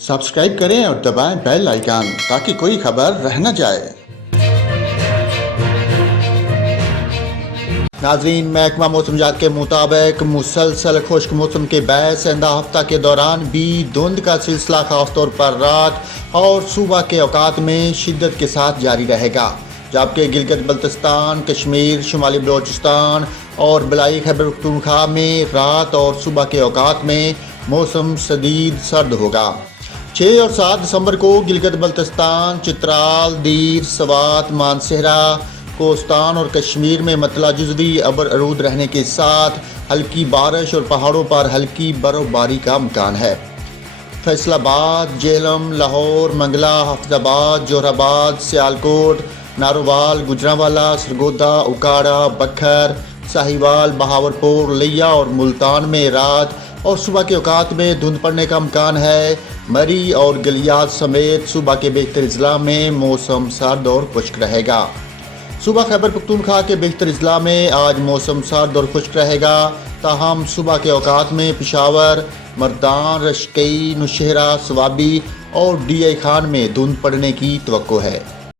Subscribe करें और दबाएं बेल आइकन ताकि कोई खबर रह न जाए। नाजरीन, महकमा मौसमियात के मुताबिक मुसलसल खुश्क मौसम के बायस आइंदा हफ्ता के दौरान भी धुंध का सिलसिला खास तौर पर रात और सुबह के औकात में शिद्दत के साथ जारी रहेगा, जबकि गिलगित बल्तिस्तान, कश्मीर, शुमाली बलोचिस्तान और बलाई खैबर पख्तूनख्वा में रात और सुबह के औकात में मौसम शदीद सर्द होगा। 6 और 7 दिसंबर को गिलगित बल्तिस्तान, चित्राल, दीर, सवात, मानसहरा, कोस्तान और कश्मीर में मतला जुज़वी अबर अरूद रहने के साथ हल्की बारिश और पहाड़ों पर हल्की बर्फबारी का इम्कान है। फैसलाबाद, जेहलम, लाहौर, मंगला, हाफिजाबाद, जोराबाद, सियालकोट, नारोवाल, गुजरांवाला, सरगोदा, उकाड़ा, बखर, साहिवाल, बहावलपुर, लिया और मुल्तान में रात और सुबह के औकात में धुंध पड़ने का इम्कान है। मरी और गलियात समेत सुबह के बेहतर अजला में मौसम सर्द और खुश्क रहेगा। सुबह खैबर पख्तूनख्वा के बेहतर अजला में आज मौसम सर्द और खुश्क रहेगा, ताहम सुबह के औकात में पेशावर, मर्दान, रशकई, नौशहरा, स्वाबी और DI खान में धुंध पड़ने की तवक्को है।